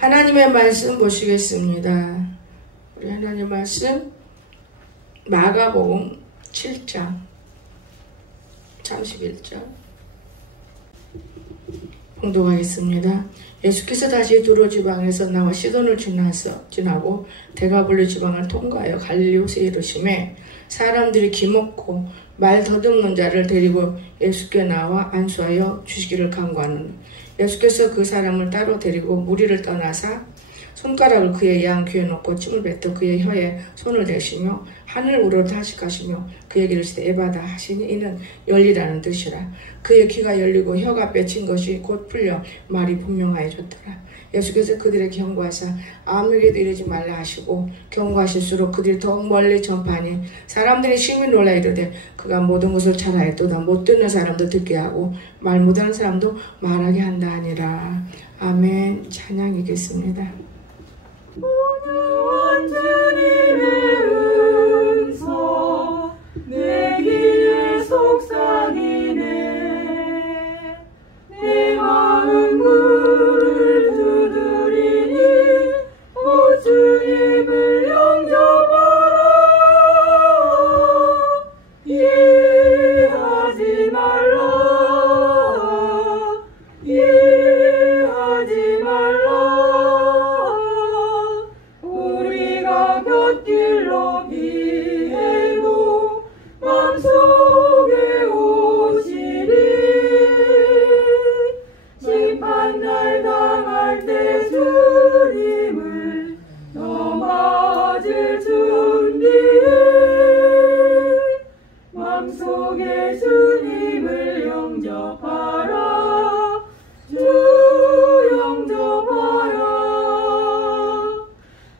하나님의 말씀 보시겠습니다. 우리 하나님 말씀 마가복음 7장 31절 봉독하겠습니다. 예수께서 다시 두로 지방에서 나와 시돈을 지나고 데가볼리 지방을 통과하여 갈릴리 호수에 이르시매 사람들이 기먹고 말 더듬는 자를 데리고 예수께 나와 안수하여 주시기를 간구하는 예수께서 그 사람을 따로 데리고 무리를 떠나사 손가락을 그의 양 귀에 놓고 침을 뱉어 그의 혀에 손을 대시며 하늘 우러러 다시 가시며 그에게 이르시되 에바다 하시니 이는 열리라는 뜻이라. 그의 귀가 열리고 혀가 맺힌 것이 곧 풀려 말이 분명하여졌더라. 예수께서 그들에게 경고하사 아무에게도 이르지 말라 하시고 경고하실수록 그들이 더욱 멀리 전파하니 사람들이 심히 놀라 이르되 그가 모든 것을 잘하였도다. 못 듣는 사람도 듣게 하고 말 못하는 사람도 말하게 한다 하니라. 아멘. 찬양이겠습니다. 온유한 주님의 음성 내 귀에 속삭이네. 내 마음 문을 두드리니 오 주님을 영접하라. 이해하지 말라. 이해하지 말라. 곁길로 기해도 맘속에 오시리. 심판날 당할 때 주님을 너 맞을 준비해. 맘속에 주님을 영접하라. 주 영접하라.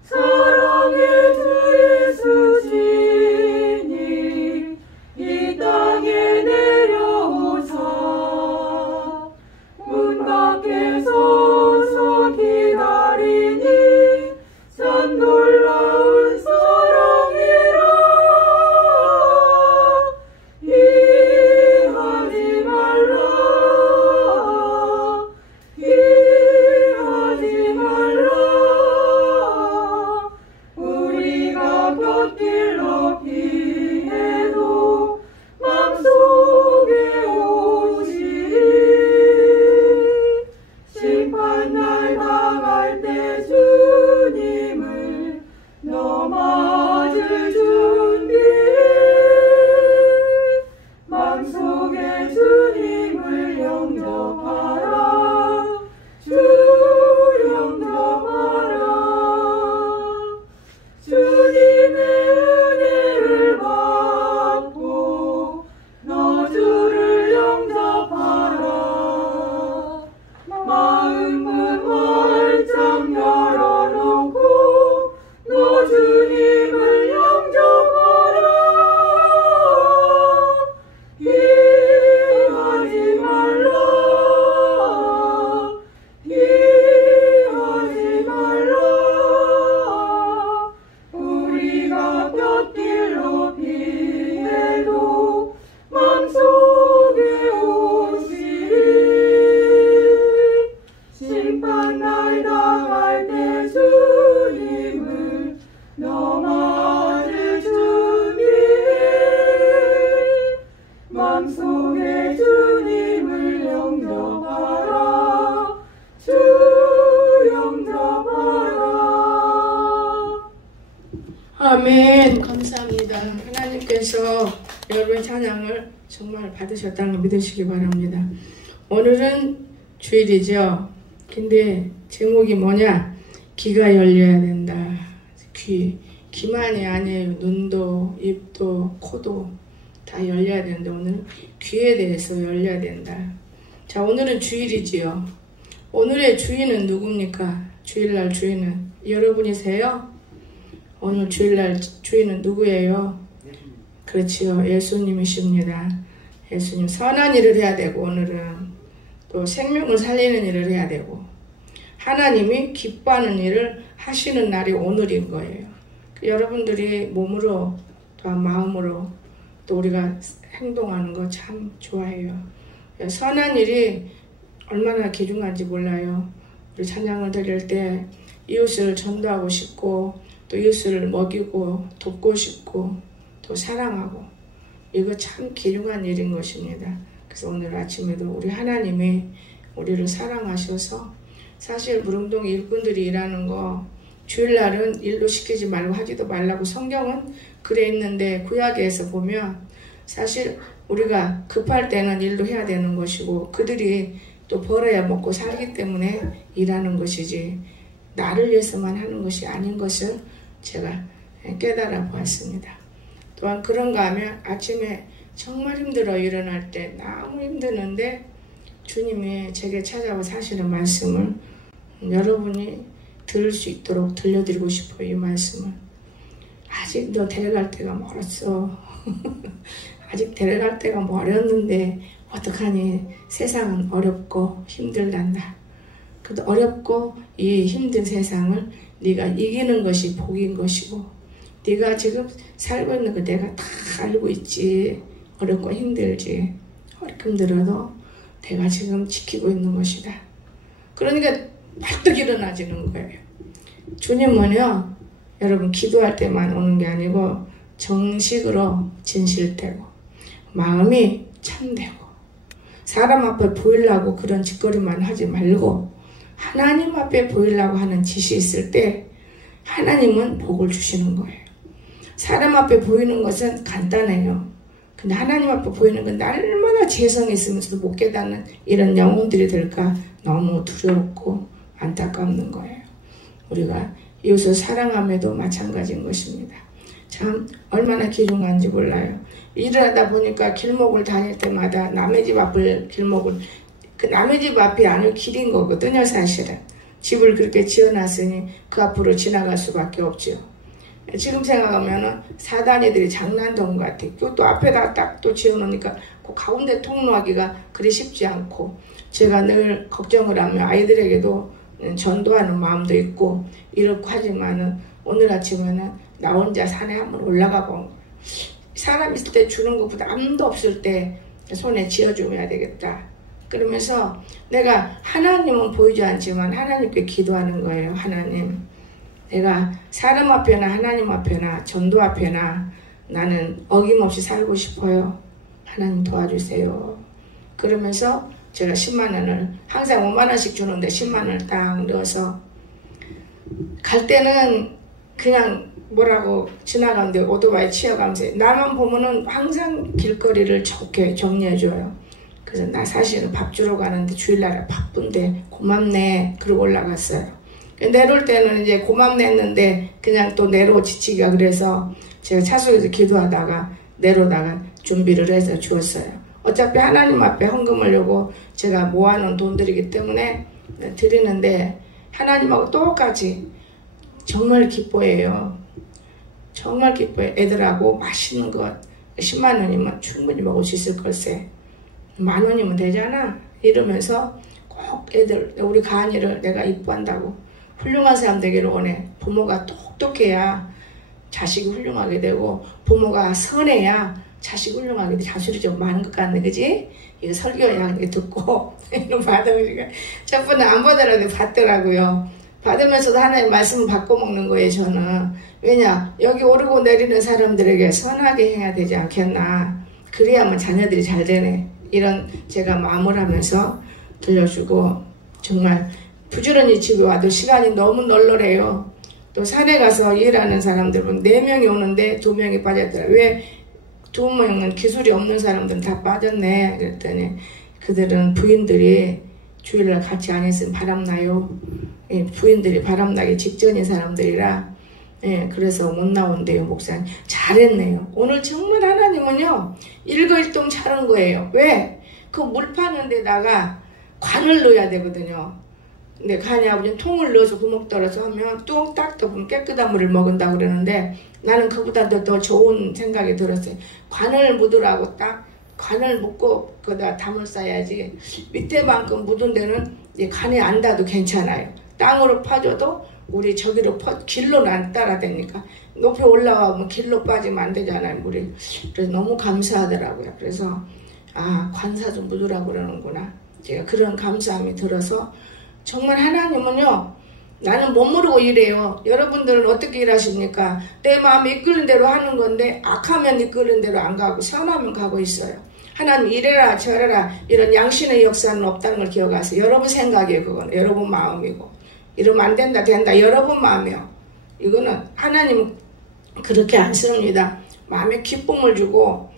사랑의 주 예수 지니 이 땅에 내려오사 문 밖에 서서 기다리니 참 놀라운 사랑이라. 이해하지 말라. 이해하지 말라. 곁길로 피해도 맘속에 오시리. 심판날 당할 때 주님을 너 맞을 준비해. 맘속에 주님을 영접하라. 주 영접하라. 주님의 은혜를 받고 너 주를 영접하라. 마음 문 활짝 열어놓고 너 주님을 영접하라. 이해하지 말라. 이해하지 말라. 우리가 곁길로 피해도 맘속에 오시리. 심판날 당할 때 주님을 너 맞을 준비해. 맘속에 주님을 영접하라. 주 영접하라. 아멘. 감사합니다. 하나님께서 여러분의 찬양을 정말 받으셨다는 걸 믿으시기 바랍니다. 오늘은 주일이죠. 근데 제목이 뭐냐? 귀가 열려야 된다. 귀만이 아니에요. 눈도 입도 코도 다 열려야 되는데 오늘은 귀에 대해서 열려야 된다. 자, 오늘은 주일이지요. 오늘의 주인은 누굽니까? 주일날 주인은 여러분이세요? 오늘 주일날 주인은 누구예요? 그렇지요. 예수님이십니다. 예수님 선한 일을 해야 되고 오늘은 또 생명을 살리는 일을 해야 되고 하나님이 기뻐하는 일을 하시는 날이 오늘인 거예요. 여러분들이 몸으로 또 마음으로 또 우리가 행동하는 거 참 좋아해요. 선한 일이 얼마나 귀중한지 몰라요. 우리 찬양을 드릴 때 이웃을 전도하고 싶고 또 이웃을 먹이고 돕고 싶고 또 사랑하고 이거 참 귀중한 일인 것입니다. 그래서 오늘 아침에도 우리 하나님이 우리를 사랑하셔서 사실 무릉동 일꾼들이 일하는 거 주일날은 일도 시키지 말고 하지도 말라고 성경은 그래 있는데 구약에서 보면 사실 우리가 급할 때는 일도 해야 되는 것이고 그들이 또 벌어야 먹고 살기 때문에 일하는 것이지 나를 위해서만 하는 것이 아닌 것을 제가 깨달아 보았습니다. 또한 그런가 하면 아침에 정말 힘들어 일어날 때 너무 힘드는데 주님이 제게 찾아와 사시는 말씀을 여러분이 들을 수 있도록 들려드리고 싶어요. 이 말씀을. 아직 너 데려갈 때가 멀었어. 아직 데려갈 때가 멀었는데 어떡하니 세상은 어렵고 힘들단다. 그래도 어렵고 이 힘든 세상을 네가 이기는 것이 복인 것이고 네가 지금 살고 있는 거 내가 다 알고 있지. 어렵고 힘들지. 힘들어도 내가 지금 지키고 있는 것이다. 그러니까 벌떡 일어나지는 거예요. 주님은요, 여러분 기도할 때만 오는 게 아니고 정식으로 진실되고 마음이 참되고 사람 앞에 보이려고 그런 짓거리만 하지 말고 하나님 앞에 보이려고 하는 짓이 있을 때 하나님은 복을 주시는 거예요. 사람 앞에 보이는 것은 간단해요. 근데 하나님 앞에 보이는 건 얼마나 재성이 있으면서도 못 깨닫는 이런 영혼들이 될까 너무 두렵고 안타깝는 거예요. 우리가 이웃을 사랑함에도 마찬가지인 것입니다. 참 얼마나 귀중한지 몰라요. 일을 하다 보니까 길목을 다닐 때마다 남의 집 앞을 길목을 그 남의 집 앞이 아니고 길인 거거든요. 사실은 집을 그렇게 지어놨으니 그 앞으로 지나갈 수밖에 없죠. 지금 생각하면은 사단이들이 장난던 것 같아요. 또 앞에다 딱 또 지어놓으니까 그 가운데 통로하기가 그리 쉽지 않고 제가 늘 걱정을 하며 아이들에게도 전도하는 마음도 있고 이렇고 하지만은 오늘 아침에는 나 혼자 산에 한번 올라가 본 사람 있을 때 주는 것보다 아무도 없을 때 손에 쥐어주어야 되겠다. 그러면서 내가 하나님은 보이지 않지만 하나님께 기도하는 거예요. 하나님, 내가 사람 앞에나 하나님 앞에나 전도 앞에나 나는 어김없이 살고 싶어요. 하나님 도와주세요. 그러면서 제가 10만 원을 항상 5만 원씩 주는데 10만 원을 딱 넣어서 갈 때는 그냥 뭐라고 지나가는데 오토바이 치여가면서 나만 보면은 항상 길거리를 좋게 정리해줘요. 그래서 나 사실은 밥 주러 가는데 주일날에 바쁜데 고맙네. 그러고 올라갔어요. 내려올 때는 이제 고맙네 했는데 그냥 또 내려오 지치기가 그래서 제가 차속에서 기도하다가 내려오다가 준비를 해서 주었어요. 어차피 하나님 앞에 헌금하려고 제가 모아놓은 돈들이기 때문에 드리는데 하나님하고 똑같이 정말 기뻐해요. 정말 기뻐해. 애들하고 맛있는 것 10만 원이면 충분히 먹을 수 있을 걸세. 만 원이면 되잖아. 이러면서 꼭 애들 우리 가은이를 내가 이뻐한다고 훌륭한 사람 되기를 원해. 부모가 똑똑해야 자식이 훌륭하게 되고 부모가 선해야 자식 훌륭하게 돼. 자술이 좀 많은 것 같네, 그지? 이거 설교야 듣고 이런 받으니까 첫 번째 안 받으라고 받더라고요. 받으면서도 하나님 말씀을 바꿔 먹는 거예요. 저는 왜냐 여기 오르고 내리는 사람들에게 선하게 해야 되지 않겠나. 그래야만 자녀들이 잘 되네. 이런 제가 마음을 하면서 들려주고 정말 부지런히 집에 와도 시간이 너무 널널해요. 또 산에 가서 일하는 사람들은 4명이 오는데 2명이 빠졌더라. 왜 2명은 기술이 없는 사람들은 다 빠졌네. 그랬더니 그들은 부인들이 주일날 같이 안 있으면 바람나요. 예, 부인들이 바람나기 직전인 사람들이라 그래서 못 나온대요. 목사님 잘했네요. 오늘 정말 하나님은요 일거일동 잘한 거예요. 왜? 그 물 파는 데다가 관을 넣어야 되거든요. 근데 간이 아버지는 통을 넣어서 구멍 떨어서 하면 뚝 딱 떠보면 깨끗한 물을 먹은다고 그러는데 나는 그보다 더 좋은 생각이 들었어요. 관을 묻으라고 딱 관을 묻고 거기다 담을 싸야지. 밑에만큼 묻은 데는 간이 안 닿아도 괜찮아요. 땅으로 파줘도 우리 저기로 길로는 안 따라다니까 높이 올라가면 길로 빠지면 안 되잖아요. 물이. 그래서 너무 감사하더라고요. 그래서 아 관사 좀 묻으라고 그러는구나. 제가 그런 감사함이 들어서 정말 하나님은요, 나는 못 모르고 일해요. 여러분들은 어떻게 일하십니까? 내 마음이 이끄는 대로 하는 건데 악하면 이끄는 대로 안 가고 선하면 가고 있어요. 하나님 이래라 저래라 이런 양심의 역사는 없다는 걸 기억하세요. 여러분 생각이에요. 그건 여러분 마음이고, 이러면 안 된다 된다 여러분 마음이요. 이거는 하나님 그렇게 안 씁니다. 마음에 기쁨을 주고,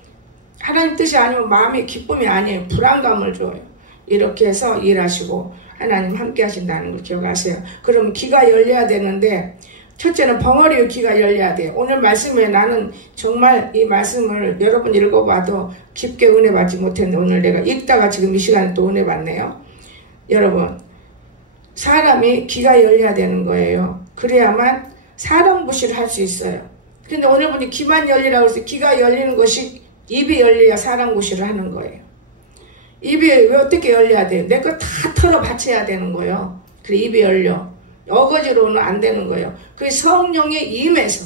하나님 뜻이 아니면 마음의 기쁨이 아니에요. 불안감을 줘요. 이렇게 해서 일하시고 하나님 함께 하신다는 걸 기억하세요. 그럼 귀가 열려야 되는데, 첫째는 벙어리의 귀가 열려야 돼요. 오늘 말씀에 나는 정말 이 말씀을 여러분 읽어봐도 깊게 은혜 받지 못했는데 오늘 내가 읽다가 지금 이 시간에 또 은혜 받네요. 여러분, 사람이 귀가 열려야 되는 거예요. 그래야만 사람 구실을 할 수 있어요. 근데 오늘 보니 귀만 열리라고 해서 귀가 열리는 것이 입이 열려야 사람 구실을 하는 거예요. 입이 왜 어떻게 열려야 돼요? 내 거 다 털어 바쳐야 되는 거예요. 그래 입이 열려. 어거지로는 안 되는 거예요. 그 성령의 임에서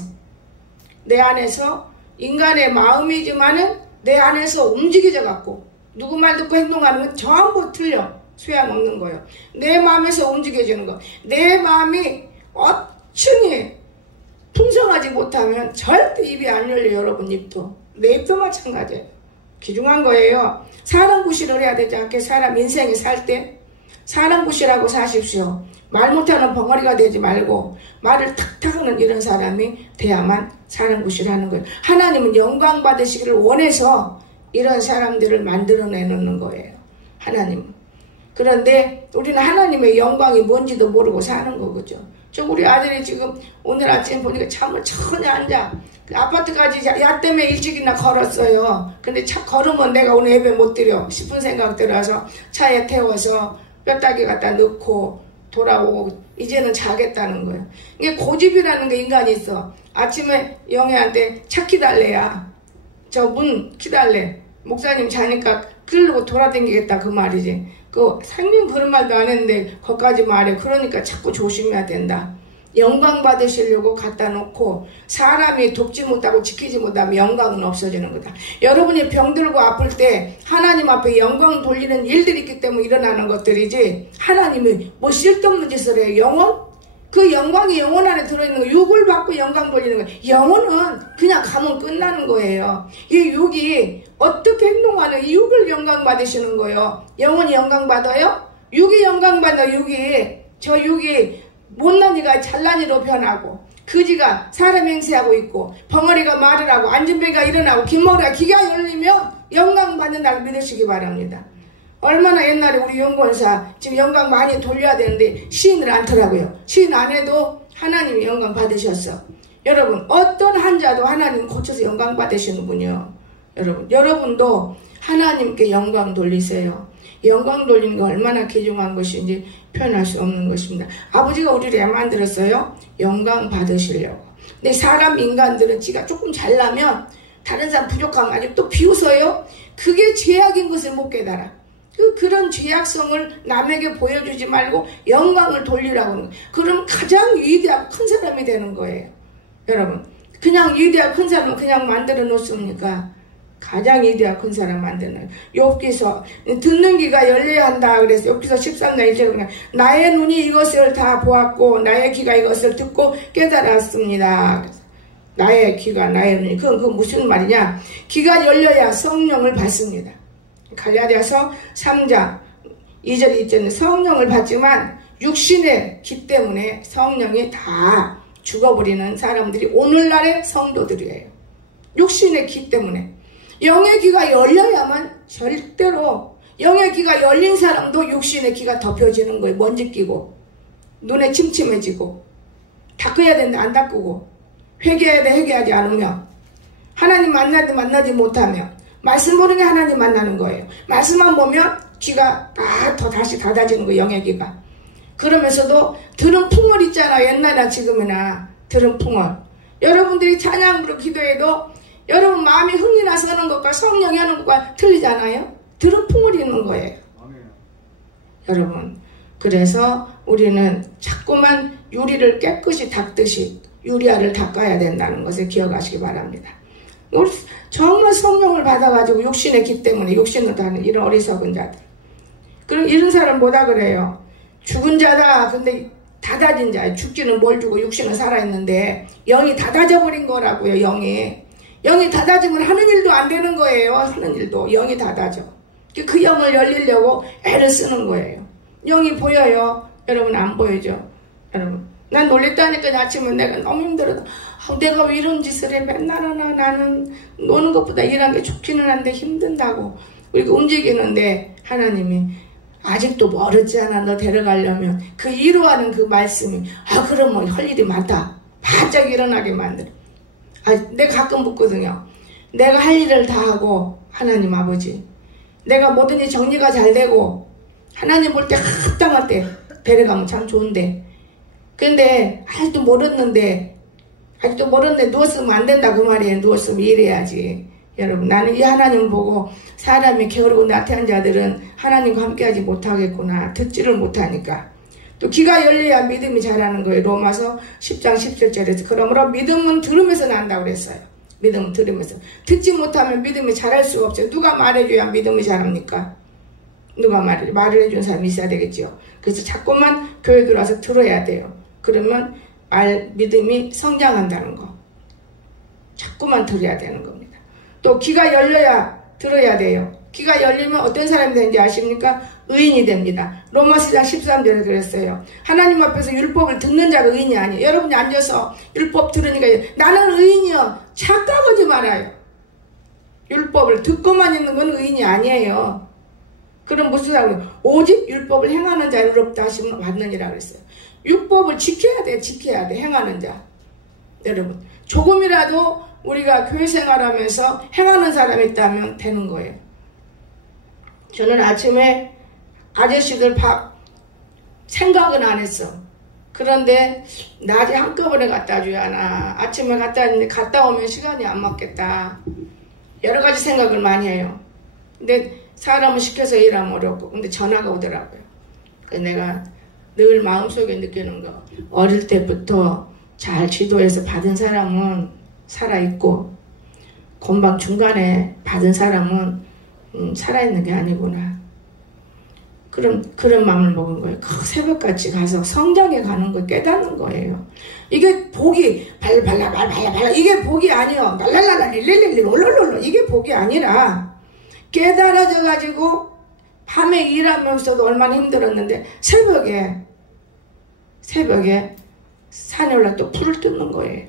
내 안에서 인간의 마음이지만은 내 안에서 움직여져 갖고 누구 말 듣고 행동하는 건 전부 틀려. 소용없는 거예요. 내 마음에서 움직여지는 거. 내 마음이 어층이 풍성하지 못하면 절대 입이 안 열려요. 여러분 입도. 내 입도 마찬가지예요. 귀중한 거예요. 사람 구실을 해야 되지 않게 사람 인생에 살 때 사람 구실하고 사십시오. 말 못하는 벙어리가 되지 말고 말을 탁탁 하는 이런 사람이 돼야만 사람 구실하는 거예요. 하나님은 영광 받으시기를 원해서 이런 사람들을 만들어내는 거예요. 하나님. 그런데 우리는 하나님의 영광이 뭔지도 모르고 사는 거죠. 저 우리 아들이 지금 오늘 아침에 보니까 잠을 천히 앉아. 아파트까지 야 때문에 일찍이나 걸었어요. 근데 차 걸으면 내가 오늘 예배 못 드려 싶은 생각 들어서 차에 태워서 뼈다귀 갖다 넣고 돌아오고 이제는 자겠다는 거예요. 이게 고집이라는 게 인간이 있어. 아침에 영애한테 차 기달래야 저 문 기달래. 목사님 자니까 끌고 돌아다니겠다 그 말이지. 그 상님 그런 말도 안 했는데 거기까지 말해. 그러니까 자꾸 조심해야 된다. 영광 받으시려고 갖다 놓고 사람이 돕지 못하고 지키지 못하면 영광은 없어지는 거다. 여러분이 병들고 아플 때 하나님 앞에 영광 돌리는 일들이 있기 때문에 일어나는 것들이지, 하나님이 뭐 쓸데없는 짓을 해요. 영혼? 그 영광이 영혼 안에 들어있는 거. 육을 받고 영광 돌리는 거예요. 영혼은 그냥 가면 끝나는 거예요. 이 육이 어떻게 행동하는, 이 육을 영광 받으시는 거예요. 영혼이 영광 받아요? 육이 영광 받아. 저 육이 못난 이가 잘난 이로 변하고, 거지가 사람 행세하고 있고, 벙어리가 말을 하고, 앉은 배가 일어나고, 긴머리가 귀가 열리면 영광 받는다고 믿으시기 바랍니다. 얼마나 옛날에 우리 연구원사 지금 영광 많이 돌려야 되는데 시인을 않더라고요. 시인 안 해도 하나님이 영광 받으셨어. 여러분, 어떤 환자도 하나님 고쳐서 영광 받으시는 분이요. 여러분도 하나님께 영광 돌리세요. 영광 돌리는 게 얼마나 귀중한 것인지 표현할 수 없는 것입니다. 아버지가 우리를 애 만들었어요. 영광 받으시려고. 근데 사람 인간들은 지가 조금 잘나면 다른 사람 부족하면 아직 또 비웃어요. 그게 죄악인 것을 못 깨달아. 그런 죄악성을 남에게 보여주지 말고 영광을 돌리라고 하는 거예요. 그럼 가장 위대하고 큰 사람이 되는 거예요. 여러분, 그냥 위대하고 큰 사람은 그냥 만들어 놓습니까? 가장 위대하고 큰 사람 만드는 욥기서 듣는 귀가 열려야 한다. 그래서 욥기서 13장 1절에 나의 눈이 이것을 다 보았고 나의 귀가 이것을 듣고 깨달았습니다. 나의 귀가 나의 눈이 그 무슨 말이냐? 귀가 열려야 성령을 받습니다. 갈라디아서 3장 2절 2절은 성령을 받지만 육신의 귀 때문에 성령이 다 죽어버리는 사람들이 오늘날의 성도들이에요. 육신의 귀 때문에. 영의 귀가 열려야만, 절대로 영의 귀가 열린 사람도 육신의 귀가 덮여지는 거예요. 먼지 끼고 눈에 침침해지고 닦아야 되는데 안 닦고 회개해야 돼 회개하지 않으면 하나님 만나지 못하면 말씀 모르게 하나님 만나는 거예요. 말씀만 보면 귀가 더 다시 닫아지는 거예요. 영의 귀가. 그러면서도 들은 풍월 있잖아. 옛날이나 지금이나 들은 풍월. 여러분들이 찬양 부르고 기도해도 여러분 마음이 흥이 나서 하는 것과 성령이 하는 것과 틀리잖아요. 들은 풍월이 있는 거예요. 아멘. 여러분, 그래서 우리는 자꾸만 유리를 깨끗이 닦듯이 유리알을 닦아야 된다는 것을 기억하시기 바랍니다. 정말 성령을 받아가지고 육신의 기 때문에 육신을 다는 이런 어리석은 자들. 그럼 이런 사람 뭐다 그래요? 죽은 자다. 근데 닫아진 자. 죽기는 뭘 주고 육신은 살아있는데 영이 닫아져 버린 거라고요. 영이 닫아지면 하는 일도 안 되는 거예요. 하는 일도 영이 닫아져. 그 영을 열리려고 애를 쓰는 거예요. 영이 보여요? 여러분 안 보이죠? 여러분 난 놀랬다니까. 아침에 내가 너무 힘들어서 내가 왜 이런 짓을 해. 맨날 하나. 나는 노는 것보다 일하는 게 좋기는 한데 힘든다고 우리가 움직이는데 하나님이 아직도 멀었지 않아. 너 데려가려면 그 이루하는 그 말씀이 그럼 뭐 할 일이 많다. 바짝 일어나게 만들어. 내가 가끔 묻거든요. 내가 할 일을 다 하고 하나님 아버지 내가 뭐든지 정리가 잘 되고 하나님 볼 때 합당할 때 데려가면 참 좋은데 근데 아직도 멀었는데 누웠으면 안 된다 그 말이에요. 누웠으면 일해야지. 여러분 나는 이 하나님 보고 사람이 게으르고 나태한 자들은 하나님과 함께하지 못하겠구나. 듣지를 못하니까. 또 귀가 열려야 믿음이 자라는 거예요. 로마서 10장 17절에서 그러므로 믿음은 들으면서 난다고 그랬어요. 믿음은 들으면서. 듣지 못하면 믿음이 자랄 수가 없어요. 누가 말해줘야 믿음이 자랍니까? 누가 말을 해준 사람이 있어야 되겠죠. 그래서 자꾸만 교회 들어와서 들어야 돼요. 그러면 믿음이 성장한다는 거. 자꾸만 들어야 되는 겁니다. 또 귀가 열려야 들어야 돼요. 귀가 열리면 어떤 사람이 되는지 아십니까? 의인이 됩니다. 로마서 10장 13절에 그랬어요. 하나님 앞에서 율법을 듣는 자가 의인이 아니에요. 여러분이 앉아서 율법 들으니까 나는 의인이요. 착각하지 말아요. 율법을 듣고만 있는 건 의인이 아니에요. 그럼 무슨 말이에요? 오직 율법을 행하는 자를 의롭다 하시면 받느니라 그랬어요. 율법을 지켜야 돼. 행하는 자. 여러분 조금이라도 우리가 교회 생활하면서 행하는 사람이 있다면 되는 거예요. 저는 아침에 아저씨들 밥 생각은 안 했어. 그런데 낮에 한꺼번에 갖다 줘야 하나. 아침에 갖다 했는데 갔다 오면 시간이 안 맞겠다. 여러 가지 생각을 많이 해요. 근데 사람을 시켜서 일하면 어렵고 근데 전화가 오더라고요. 그래서 내가 늘 마음속에 느끼는 거. 어릴 때부터 잘 지도해서 받은 사람은 살아있고 금방 중간에 받은 사람은 살아있는 게 아니구나. 그런 마음을 먹은 거예요. 새벽같이 가서 성장해 가는 걸 깨닫는 거예요. 이게 복이 발라 이게 복이 아니요. 랄랄랄라 릴릴릴리 올롤롤로 이게 복이 아니라 깨달아져 가지고 밤에 일하면서도 얼마나 힘들었는데 새벽에 산에 올라 또 풀을 뜯는 거예요.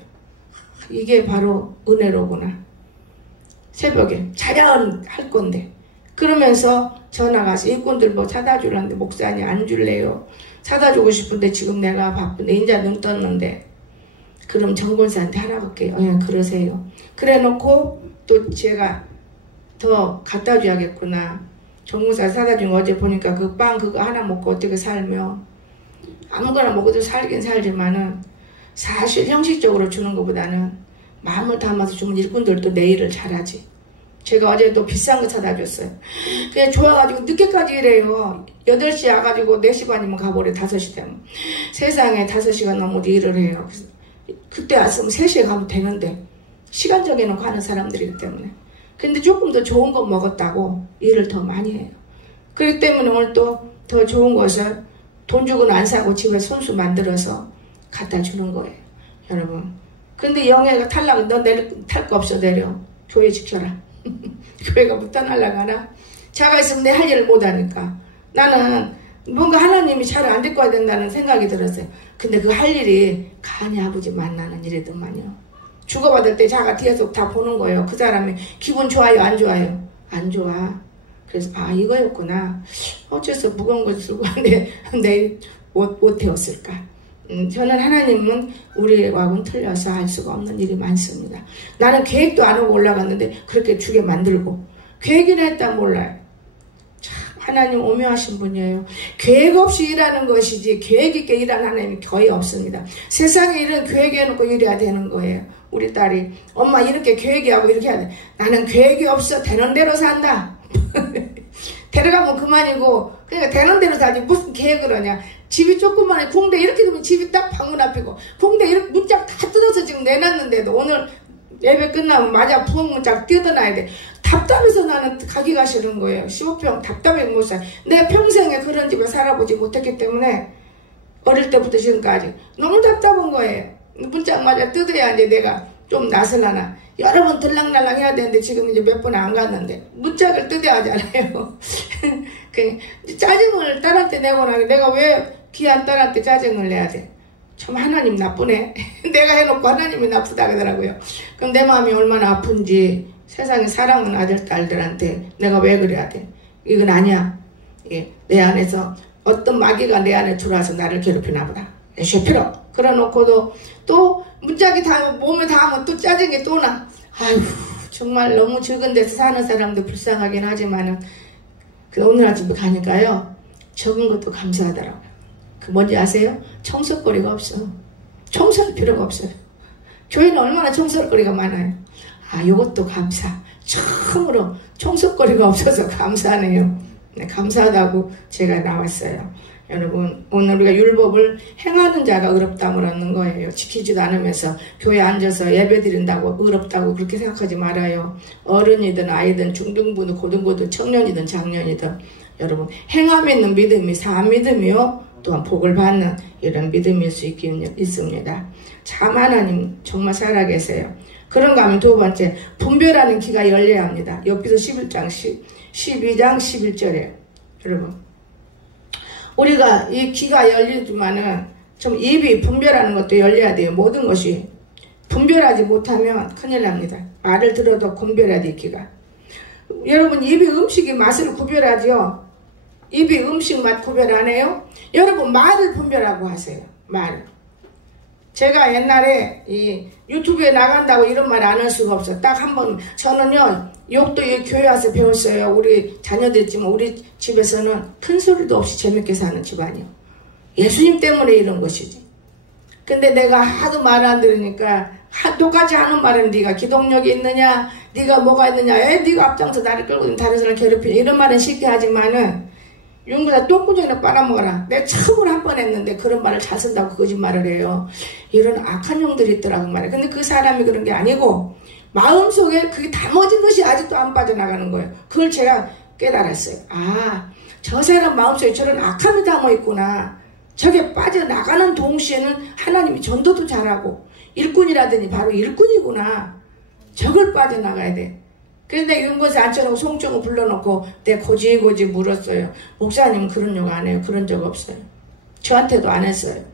이게 바로 은혜로구나. 새벽에 자연 할 건데 그러면서 전화가 와서 일꾼들 뭐 사다 주려는데 목사님 안 줄래요? 사다 주고 싶은데 지금 내가 바쁜데 인자 눈 떴는데 그럼 정권사한테 하나 볼게요. 그러세요. 그래 놓고 또 제가 더 갖다 줘야겠구나. 정권사 사다 준 거 어제 보니까 그 빵 그거 하나 먹고 어떻게 살며 아무거나 먹어도 살긴 살지만은 사실 형식적으로 주는 것보다는 마음을 담아서 주면 일꾼들도 내 일을 잘하지. 제가 어제 또 비싼 거 사다 줬어요. 그냥 좋아가지고 늦게까지 일해요. 8시에 와가지고 4시 반이면 가버려. 5시 되면. 세상에 5시간 넘어도 일을 해요. 그때 왔으면 3시에 가면 되는데 시간 정해놓고 하는 사람들이기 때문에. 근데 조금 더 좋은 거 먹었다고 일을 더 많이 해요. 그렇기 때문에 오늘 또 더 좋은 것을 돈 주고는 안 사고 집에 손수 만들어서 갖다 주는 거예요. 여러분. 근데 영애가 탈락, 너 탈 거 없어 내려. 교회 지켜라. 교회가 못 날아가나? 자가 있으면 내 할 일을 못하니까. 나는 뭔가 하나님이 잘 안 데리고 와야 된다는 생각이 들었어요. 근데 그 할 일이 가니 아버지 만나는 일이더만요. 주고받을 때 자가 뒤에서 다 보는 거예요. 그 사람이 기분 좋아요? 안 좋아요? 안 좋아. 그래서 이거였구나. 어째서 무거운 거 들고 내일 못 태웠을까? 저는 하나님은 우리하고는 틀려서 할 수가 없는 일이 많습니다. 나는 계획도 안 하고 올라갔는데 그렇게 주게 만들고 계획이나 했다 몰라요. 참 하나님 오묘하신 분이에요. 계획 없이 일하는 것이지 계획 있게 일하는 하나님이 거의 없습니다. 세상에 일은 계획해놓고 일해야 되는 거예요. 우리 딸이 엄마 이렇게 계획하고 이렇게 해야 돼. 나는 계획이 없어. 되는 대로 산다. 데려가면 그만이고 그러니까 되는 대로 살지 무슨 계획을 하냐. 집이 조그만해. 공대 이렇게 되면 집이 딱 방문 앞이고 공대 이렇게 문짝 다 뜯어서 지금 내놨는데도 오늘 예배 끝나면 맞아 부엌 문짝 뜯어놔야 돼. 답답해서 나는 가기가 싫은 거예요. 15평 답답해 못 살아. 내가 평생에 그런 집에 살아보지 못했기 때문에 어릴 때부터 지금까지 너무 답답한 거예요. 문짝마자 뜯어야 이제 내가 좀 나서려나. 여러 번 들락날락 해야 되는데 지금 이제 몇 번 안 갔는데 문짝을 뜯어야 하잖아요. 짜증을 딸한테 내고 나니 내가 왜 귀한 딸한테 짜증을 내야 돼? 참 하나님 나쁘네. 내가 해놓고 하나님이 나쁘다 그러더라고요. 그럼 내 마음이 얼마나 아픈지 세상에 사랑하는 아들 딸들한테 내가 왜 그래야 돼? 이건 아니야. 내 안에서 어떤 마귀가 내 안에 들어와서 나를 괴롭히나 보다. 쉐피로 그래놓고도 또 문짝이 다 몸에 닿으면 또 짜증이 또 나. 아휴 정말 너무 적은 데서 사는 사람도 불쌍하긴 하지만은 오늘 아침에 가니까요 적은 것도 감사하더라고요. 그 뭔지 아세요? 청소거리가 없어. 청소할 필요가 없어요. 교회는 얼마나 청소할 거리가 많아요. 아 요것도 감사. 처음으로 청소거리가 없어서 감사하네요. 네, 감사하다고 제가 나왔어요. 여러분 오늘 우리가 율법을 행하는 자가 의롭다 그러는 거예요. 지키지도 않으면서 교회에 앉아서 예배 드린다고 의롭다고 그렇게 생각하지 말아요. 어른이든 아이든 중등부든 고등부든 청년이든 장년이든 여러분 행함에 있는 믿음이 산 믿음이요 또한 복을 받는 이런 믿음일 수 있습니다. 참 하나님 정말 살아계세요. 그런가 하면 두 번째 분별하는 귀가 열려야 합니다. 욥기서 11장 12장 11절에 여러분 우리가 이 귀가 열리지만은 좀 입이 분별하는 것도 열려야 돼요. 모든 것이 분별하지 못하면 큰일 납니다. 말을 들어도 분별해야 돼 귀가. 여러분 입이 음식의 맛을 구별하죠. 입이 음식 맛 구별 안 해요? 여러분 말을 분별하고 하세요. 말. 제가 옛날에 이 유튜브에 나간다고 이런 말 안 할 수가 없어요. 딱 한 번 저는요 욕도 교회 와서 배웠어요. 우리 자녀들 있지만 우리 집에서는 큰 소리도 없이 재밌게 사는 집안이요. 예수님 때문에 이런 것이지. 근데 내가 하도 말 안 들으니까 똑같이 하는 말은 네가 기동력이 있느냐 네가 뭐가 있느냐 네가 앞장서 나를 끌고 다른 사람을 괴롭히냐 이런 말은 쉽게 하지만은 윤보다 똥구멍이나 빨아먹어라. 내가 처음으로 한 번 했는데 그런 말을 잘 쓴다고 거짓말을 해요. 이런 악한 형들이 있더라고 말이야. 근데 그 사람이 그런 게 아니고 마음속에 그게 담아진 것이 아직도 안 빠져나가는 거예요. 그걸 제가 깨달았어요. 아, 저 사람 마음속에 저런 악함이 담아있구나. 저게 빠져나가는 동시에는 하나님이 전도도 잘하고 일꾼이라더니 바로 일꾼이구나. 저걸 빠져나가야 돼. 근데 윤보사 앉혀놓고 송정을 불러놓고 내 고지고지 물었어요. 목사님 그런 욕 안 해요. 그런 적 없어요. 저한테도 안 했어요.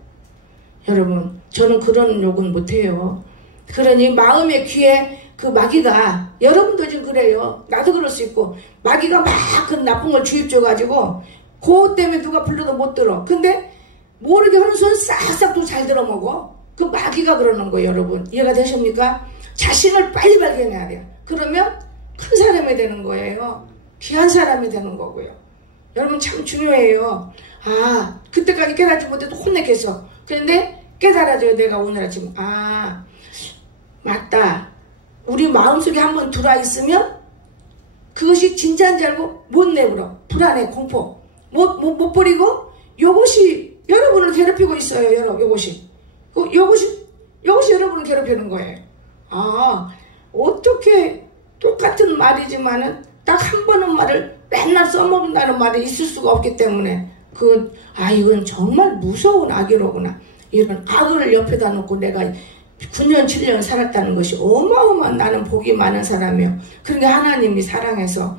여러분 저는 그런 욕은 못해요. 그러니 마음의 귀에 그 마귀가 여러분도 지금 그래요. 나도 그럴 수 있고 마귀가 막 그 나쁜 걸 주입줘가지고 그것 때문에 누가 불러도 못 들어. 근데 모르게 하는 손 싹싹 또 잘 들어먹어. 그 마귀가 그러는 거예요. 여러분 이해가 되십니까? 자신을 빨리 발견해야 돼요. 그러면 큰 사람이 되는 거예요. 귀한 사람이 되는 거고요. 여러분 참 중요해요. 아 그때까지 깨닫지 못해도 혼내겠어. 그런데 깨달아줘요. 내가 오늘 아침 아 맞다. 우리 마음속에 한번 들어와 있으면 그것이 진짜인지 알고 못 내버려. 불안해 공포 못 버리고 요것이 여러분을 괴롭히고 있어요. 요것이 여러분을 괴롭히는 거예요. 아 어떻게 똑같은 말이지만은 딱 한 번은 말을 맨날 써먹는다는 말이 있을 수가 없기 때문에 이건 정말 무서운 악이로구나. 이런 악을 옆에다 놓고 내가 9년 7년 살았다는 것이 어마어마한 나는 복이 많은 사람이요. 그러니까 하나님이 사랑해서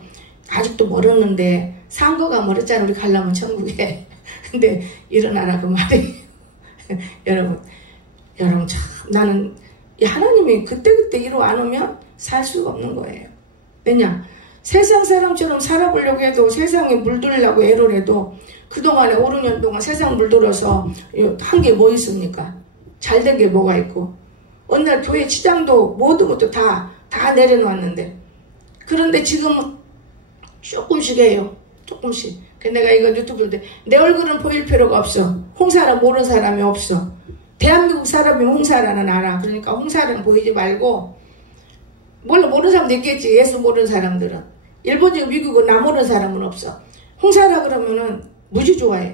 아직도 멀었는데 상거가 멀었잖아. 우리 가려면 천국에. 근데 일어나라 그 말이 여러분 참 나는 하나님이 그때그때 이루 안 오면 살 수가 없는 거예요. 왜냐? 세상 사람처럼 살아보려고 해도 세상에 물들려고 애를 해도 그동안에 5, 6년 동안 세상 물들어서 한 게 뭐 있습니까? 잘된 게 뭐가 있고 어느 날 교회 치장도 모든 것도 다 내려놓았는데 그런데 지금은 조금씩 해요. 조금씩. 내가 이거 유튜브를 내 얼굴은 보일 필요가 없어. 홍사라 모르는 사람이 없어. 대한민국 사람이면 홍사라는 알아. 그러니까 홍사라는 보이지 말고 몰라 모르는 사람도 있겠지. 예수 모르는 사람들은. 일본이고 미국이고 나 모르는 사람은 없어. 홍사라 그러면은 무지 좋아해.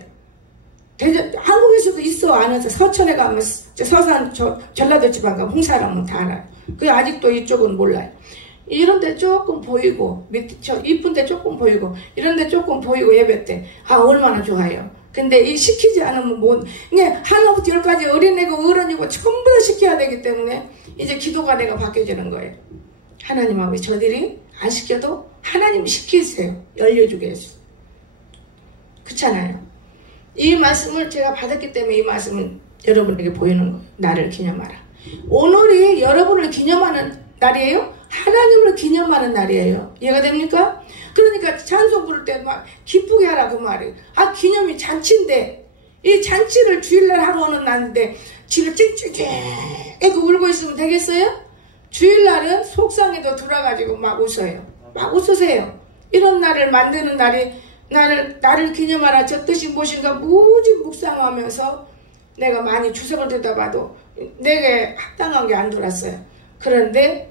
한국에서도 있어. 안에서 서천에 가면 서산 전라도 지방 가면 홍사라면 다 알아요. 그게 아직도 이쪽은 몰라요. 이런데 조금 보이고 저 이쁜데 조금 보이고 이런데 조금 보이고 예배 때 얼마나 좋아요. 근데 이 시키지 않으면 뭐 이게 하나부터 열까지 어린애고 어른이고 전부 다 시켜야 되기 때문에 이제 기도가 내가 바뀌어지는 거예요. 하나님하고 저들이 안 시켜도 하나님 시키세요. 열려주겠어요. 그렇잖아요. 이 말씀을 제가 받았기 때문에 이 말씀은 여러분에게 보이는 거예요. 나를 기념하라. 오늘이 여러분을 기념하는 날이에요. 하나님을 기념하는 날이에요. 이해가 됩니까? 그러니까 찬송 부를 때 막 기쁘게 하라 그 말이에요. 기념이 잔치인데 이 잔치를 주일날 하러 오는 날인데 집에 찡찡찡 울고 있으면 되겠어요? 주일날은 속상해도 들어가지고 막 웃어요. 막 웃으세요. 이런 날을 만드는 날이 나를 기념하라. 저 뜻이 무엇인가 무지 묵상하면서 내가 많이 주석을 들다봐도 내게 합당한 게 안 들었어요. 그런데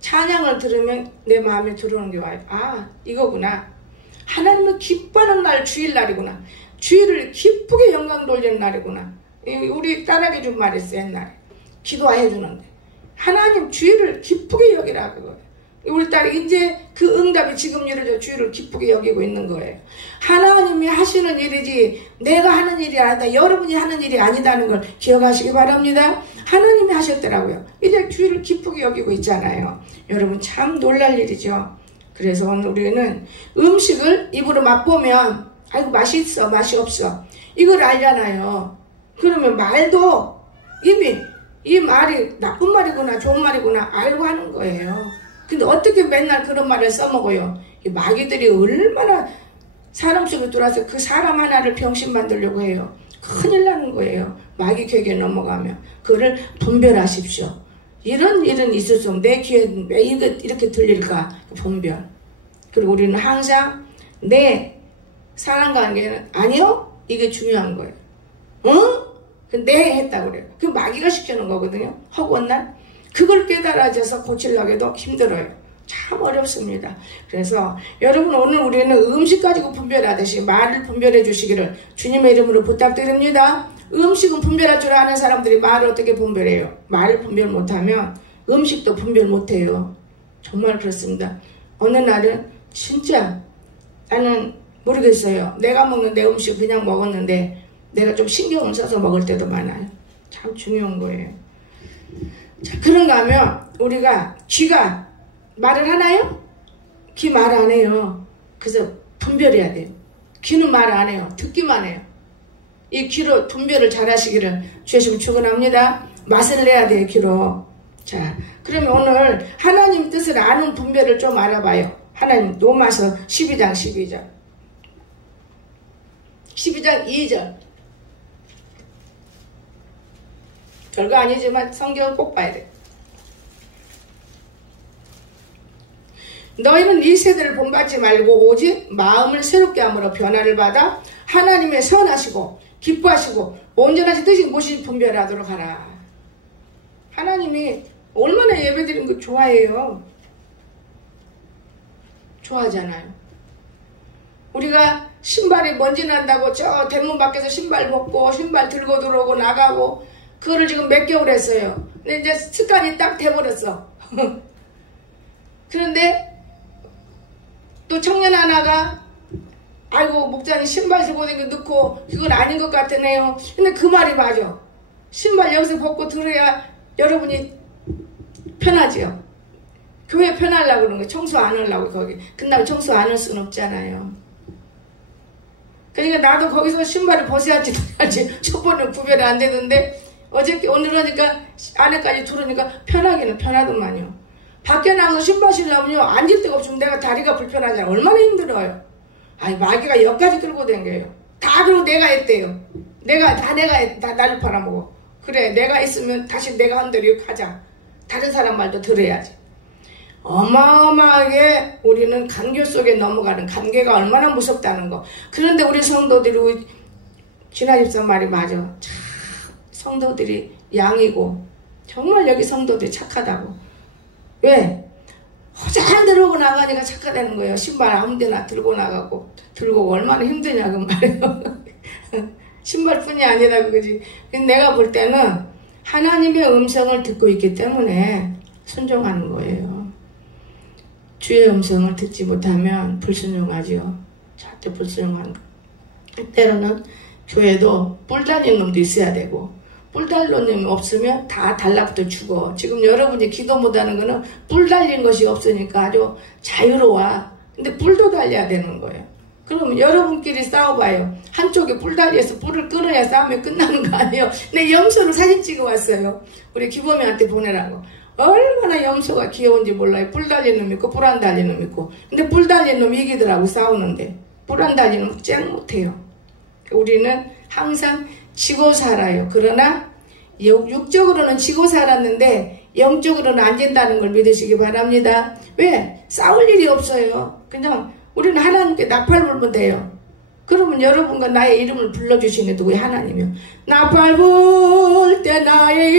찬양을 들으면 내 마음에 들어오는 게 와요. 이거구나. 하나님은 기뻐하는 날 주일날이구나. 주일을 기쁘게 영광 돌리는 날이구나. 우리 딸에게 좀 말했어요. 옛날에 기도해 주는데 하나님 주일을 기쁘게 여기라 그거예요. 우리 딸이 이제 그 응답이 지금 이루어져 주일을 기쁘게 여기고 있는 거예요. 하나님이 하시는 일이지 내가 하는 일이 아니다. 여러분이 하는 일이 아니다는 걸 기억하시기 바랍니다. 하나님이 하셨더라고요. 이제 주일을 기쁘게 여기고 있잖아요. 여러분 참 놀랄 일이죠. 그래서 오늘 우리는 음식을 입으로 맛보면 아이고 맛이 있어 맛이 없어 이걸 알잖아요. 그러면 말도 이미 이 말이 나쁜 말이구나 좋은 말이구나 알고 하는 거예요. 근데 어떻게 맨날 그런 말을 써먹어요. 이 마귀들이 얼마나 사람 속에 들어와서 그 사람 하나를 병신 만들려고 해요. 큰일 나는 거예요. 마귀 궤에 넘어가면 그거를 분별하십시오. 이런 일은 있을 수 없는 내 귀에 왜 이렇게 들릴까 분별. 그리고 우리는 항상 내 사랑관계는 아니요 이게 중요한 거예요. 내 했다고 그래요. 그 마귀가 시키는 거거든요. 허구한 날 그걸 깨달아져서 고치려고 해도 힘들어요. 참 어렵습니다. 그래서 여러분 오늘 우리는 음식 가지고 분별하듯이 말을 분별해 주시기를 주님의 이름으로 부탁드립니다. 음식은 분별할 줄 아는 사람들이 말을 어떻게 분별해요? 말을 분별 못하면 음식도 분별 못해요. 정말 그렇습니다. 어느 날은 진짜 나는 모르겠어요. 내가 먹는 내 음식 그냥 먹었는데 내가 좀 신경을 써서 먹을 때도 많아요. 참 중요한 거예요. 자, 그런가 하면 우리가 귀가 말을 하나요? 귀 말 안 해요. 그래서 분별해야 돼요. 귀는 말 안 해요. 듣기만 해요. 이 귀로 분별을 잘 하시기를 주님 축원합니다. 맛을 내야 돼요. 귀로. 자, 그러면 오늘 하나님 뜻을 아는 분별을 좀 알아봐요. 하나님 로마서 12장 12절 12장 2절 별거 아니지만 성경을 꼭 봐야 돼. 너희는 이 세대를 본받지 말고 오직 마음을 새롭게 함으로 변화를 받아 하나님의 선하시고 기뻐하시고 온전하신 뜻이 무엇인지 분별하도록 하라. 하나님이 얼마나 예배드리는 거 좋아해요. 좋아하잖아요. 우리가 신발이 먼지 난다고 저 대문 밖에서 신발 벗고 신발 들고 들어오고 나가고 그거를 지금 몇 개월 했어요. 근데 이제 습관이 딱 돼버렸어. 그런데 또 청년 하나가 아이고 목사님 신발 들고 다니고 넣고 그건 아닌 것 같으네요. 근데 그 말이 맞아. 신발 여기서 벗고 들어야 여러분이 편하지요. 교회 편하려고 그러는 거예요. 청소 안 하려고 거기. 근데 청소 안 할 수는 없잖아요. 그러니까 나도 거기서 신발을 벗어야지 첫 번은 구별이 안 되던데 어저께 오늘 하니까 안에까지 들어오니까 편하기는 편하더만요. 밖에 나가서 신발 신으려면요 앉을 데가 없으면 내가 다리가 불편하잖아. 얼마나 힘들어요. 아니 마귀가 여기까지 끌고 다녀요. 다 그러고 내가 했대요. 내가 다 나를 팔아먹어. 그래 내가 있으면 다시 내가 한 대로 가자. 다른 사람 말도 들어야지. 어마어마하게 우리는 간교 속에 넘어가는 관계가 얼마나 무섭다는 거. 그런데 우리 성도들이 진아 집사 말이 맞아. 참 성도들이 양이고 정말 여기 성도들이 착하다고. 왜? 허장 들어오고 나가니까 착하다는 거예요. 신발 아무 데나 들고 나가고 들고 얼마나 힘드냐 그 말이에요. 신발뿐이 아니라 그거지. 근데 내가 볼 때는 하나님의 음성을 듣고 있기 때문에 순종하는 거예요. 주의 음성을 듣지 못하면 불순종하지요. 절대 불순종한 거. 때로는 교회도 뿔 달린 놈도 있어야 되고, 뿔 달린 놈이 없으면 다 달라붙어 죽어. 지금 여러분이 기도 못하는 거는 뿔 달린 것이 없으니까 아주 자유로워. 근데 뿔도 달려야 되는 거예요. 그러면 여러분끼리 싸워봐요. 한쪽에 뿔 달려서 뿔을 끊어야 싸움이 끝나는 거 아니에요. 내 염소를 사진 찍어 왔어요. 우리 기범이한테 보내라고. 얼마나 염소가 귀여운지 몰라요. 뿔 달린 놈 있고 뿔 안 달린 놈 있고. 근데 뿔 달린 놈이 이기더라고 싸우는데. 뿔 안 달린 놈 쨍 못해요. 우리는 항상 지고 살아요. 그러나 육적으로는 지고 살았는데 영적으로는 안 된다는 걸 믿으시기 바랍니다. 왜? 싸울 일이 없어요. 그냥 우리는 하나님께 나팔 불면 돼요. 그러면 여러분과 나의 이름을 불러주시는 누구의 하나님이요. 나팔 불 때 나의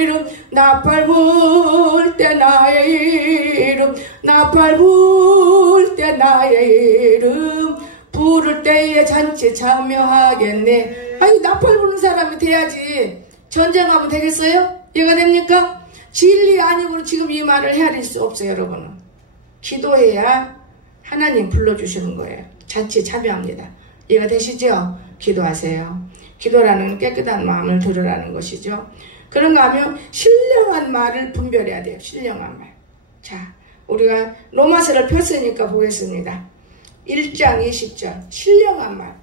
이름, 나팔 불 때 나의 이름, 나팔 불 때 나의 이름, 부를 때에 잔치 참여하겠네. 아니 나팔 부는 사람이 돼야지 전쟁하면 되겠어요? 이해가 됩니까? 진리 아니고는 지금 이 말을 헤아릴 수 없어요. 여러분은 기도해야 하나님 불러주시는 거예요. 잔치에 참여합니다. 이해가 되시죠? 기도하세요. 기도라는 깨끗한 마음을 들으라는 것이죠. 그런가 하면 신령한 말을 분별해야 돼요. 신령한 말. 자, 우리가 로마서를 폈으니까 보겠습니다. 1장 20절 신령한 말.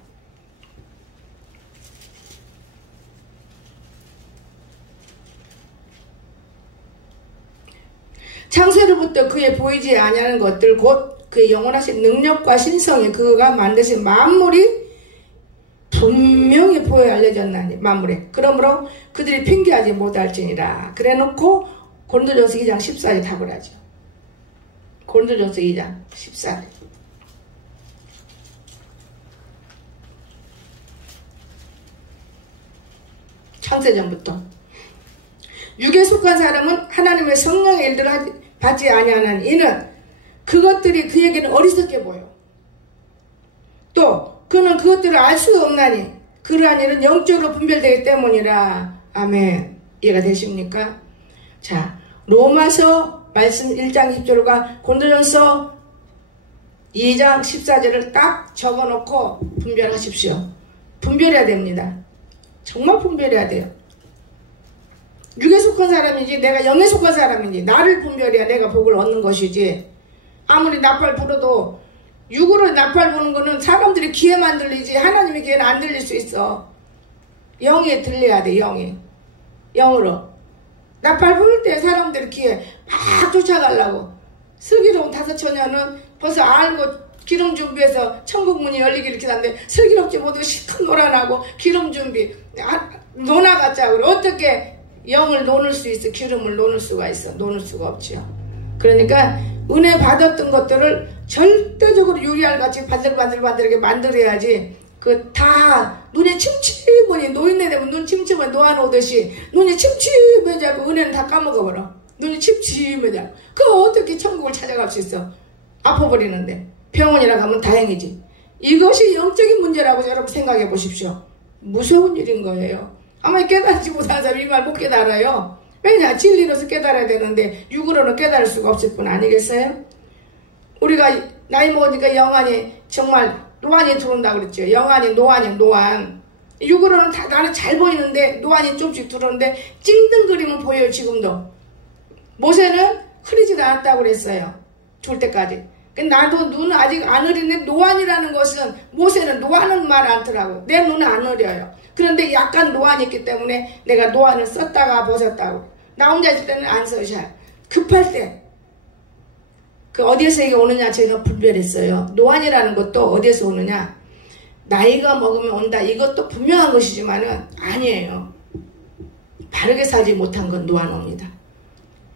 창세로부터 그의 보이지 아니하는 것들 곧 그의 영원하신 능력과 신성이 그가 만드신 만물이 분명히 보여 알려졌나니 만물에 그러므로 그들이 핑계하지 못할지니라. 그래놓고 고린도전서 2장 14절에 답을 하죠. 고린도전서 2장 14절. 창세전부터 육에 속한 사람은 하나님의 성령의 일들을 받지 아니하는 이는 그것들이 그에게는 어리석게 보여. 또 그는 그것들을 알 수 없나니 그러한 일은 영적으로 분별되기 때문이라. 아멘. 이해가 되십니까? 자, 로마서 말씀 1장 10절과 고린도전서 2장 14절을 딱 적어놓고 분별하십시오. 분별해야 됩니다. 정말 분별해야 돼요. 육에 속한 사람인지 내가 영에 속한 사람인지 나를 분별해야 내가 복을 얻는 것이지. 아무리 나팔 불어도 육으로 나팔 부는 거는 사람들이 귀에만 들리지 하나님의 귀에는 안 들릴 수 있어. 영에 들려야 돼. 영으로 나팔 부를 때 사람들이 귀에 막 쫓아가려고. 슬기로운 다섯 처녀는 벌써 알고 기름 준비해서 천국 문이 열리기를 기다리는데 슬기롭지 못하고 실컷 놀아나고 기름 준비 논아갔자. 어떻게 영을 노는 수 있어? 기름을 노는 수가 있어? 노는 수가 없지요. 그러니까 은혜 받았던 것들을 절대적으로 유리알같이 반들반들반들하게 만들어야지. 그 다 눈에 침침하니 노인네 되면 눈 침침하니 놓아놓듯이 눈이 침침해자고 은혜는 다 까먹어버려. 눈이 침침해자고. 그거 어떻게 천국을 찾아갈 수 있어? 아파버리는데. 병원이라 가면 다행이지. 이것이 영적인 문제라고 여러분 생각해 보십시오. 무서운 일인 거예요. 아마 깨닫지 못하는 사람이 이 말 못 깨달아요. 왜냐? 진리로서 깨달아야 되는데 육으로는 깨달을 수가 없을 뿐 아니겠어요? 우리가 나이 먹으니까 영안이 정말 노안이 들어온다고 그랬죠. 영안이 노안. 육으로는 다 나는 잘 보이는데 노안이 조금씩 들어오는데 찡등거리면 보여요. 지금도. 모세는 흐리지도 않았다고 그랬어요. 죽을 때까지. 나도 눈은 아직 안 흐리는데 노안이라는 것은 모세는 노안은 말 않더라고. 내 눈은 안 흐려요. 그런데 약간 노안이 있기 때문에 내가 노안을 썼다가 벗었다고. 나 혼자 있을 때는 안 써요. 잘. 급할 때. 그 어디에서 이게 오느냐 제가 분별했어요. 노안이라는 것도 어디에서 오느냐. 나이가 먹으면 온다. 이것도 분명한 것이지만은 아니에요. 바르게 살지 못한 건 노안 옵니다.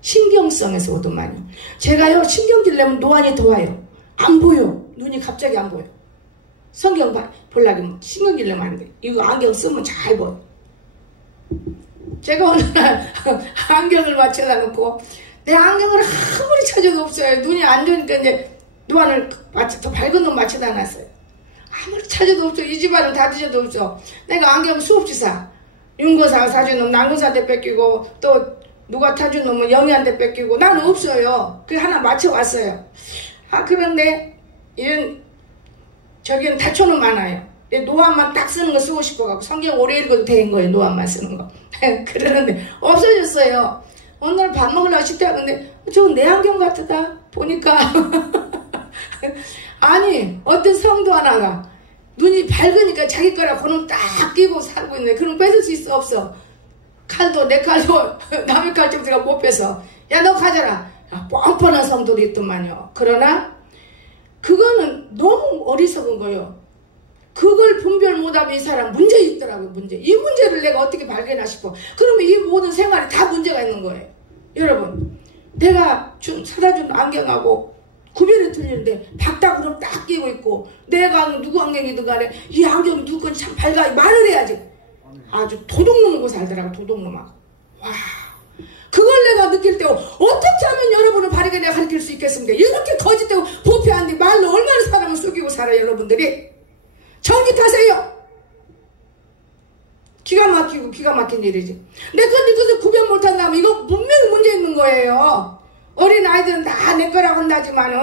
신경성에서 오더만요. 제가요 신경질 내면 노안이 더 와요. 안 보여. 눈이 갑자기 안 보여. 성경 보려면 신경질 내면 안 돼. 이거 안경 쓰면 잘 보여. 제가 어느 날 안경을 맞춰다 놓고 내 안경을 아무리 찾아도 없어요. 눈이 안 좋으니까 이제 노안을 더 밝은 눈 맞춰다 놨어요. 아무리 찾아도 없어. 이 집안은 다 뒤져도 없어. 내가 안경 수없이 사. 윤거사가 사주는 남군사한테 뺏기고 또 누가 타준 놈은 영희한테 뺏기고 나는 없어요. 그래 하나 맞춰왔어요. 그런데 이런 저기는 다초는 많아요. 노안만 딱 쓰는 거 쓰고 싶어가지고 성경 오래 읽어도 되는 거예요. 노안만 쓰는 거. 그러는데 없어졌어요. 어느 날 밥 먹으려고 식당 근데 저건 내 안경 같다 보니까 아니 어떤 성도 하나가 눈이 밝으니까 자기 거라 그놈 딱 끼고 살고 있네. 그럼 뺏을 수 있어 없어? 칼도 내 칼도 남의 칼 좀 제가 못 뺏어. 야 너 가져라. 뻔뻔한 성도도 있더만요. 그러나 그거는 너무 어리석은 거예요. 그걸 분별 못하면 이 사람 문제 있더라고요. 문제. 이 문제를 내가 어떻게 발견하 싶어. 그러면 이 모든 생활에 다 문제가 있는 거예요. 여러분 내가 사다 준 안경하고 구별이 틀리는데 밝다 그럼 딱 끼고 있고 내가 누구 안경이든 간에 이 안경이 누구 건지 참 밝아 말을 해야지. 아주 도둑놈하고 살더라고. 도둑놈하고. 와 그걸 내가 느낄 때 어떻게 하면 여러분을 바르게 내가 가르칠 수 있겠습니까? 이렇게 거짓되고 부패한데 말로 얼마나 사람을 속이고 살아요. 여러분들이 정직하세요. 기가 막히고 기가 막힌 일이지. 근데 그것을 구별 못한다면 이거 분명히 문제 있는 거예요. 어린 아이들은 다 내 거라고 한다지만은